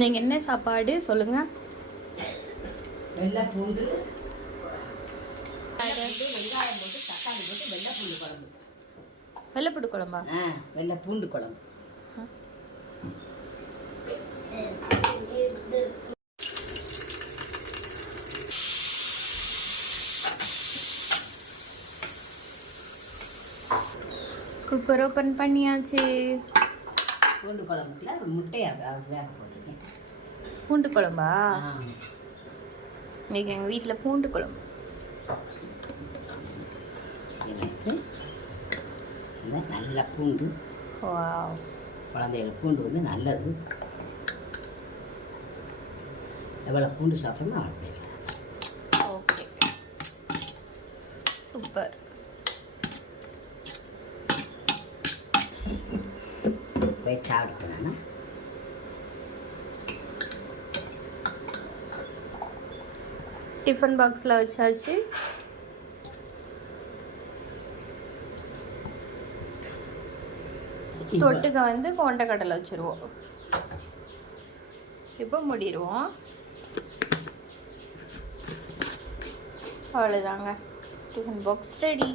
நீங்கள் என்ன சாப்பாடு சொல்லுங்கள். வெள்ளை பூண்டு வெங்காயம் போட்டு தக்காளி போட்டு வெள்ளை பூண்டு குழம்பு. வெள்ளைப்பூண்டு குழம்பா? வெள்ளை பூண்டு குழம்பு. குக்கர் ஓப்பன் பண்ணியாச்சு. பூண்டு குழம்புல முட்டையை வேக போட்டுருக்கேன். பூண்டு குழம்பா? இன்னைக்கு எங்கள் வீட்டில் பூண்டு குழம்பு. நல்ல பூண்டு. குழந்தைகளுக்கு பூண்டு வந்து நல்லது. எவ்வளோ பூண்டு சாப்பிடணும் அப்படி. Okay, super. போய் சாப்பிடுறேன். டிஃபன் பாக்ஸில் வச்சாச்சு. தொட்டுக்க வந்து கொண்டக்கடலை வச்சுருவோம். இப்போ மூடிடுவோம். அவ்வளோதாங்க, டிஃபன் பாக்ஸ் ரெடி.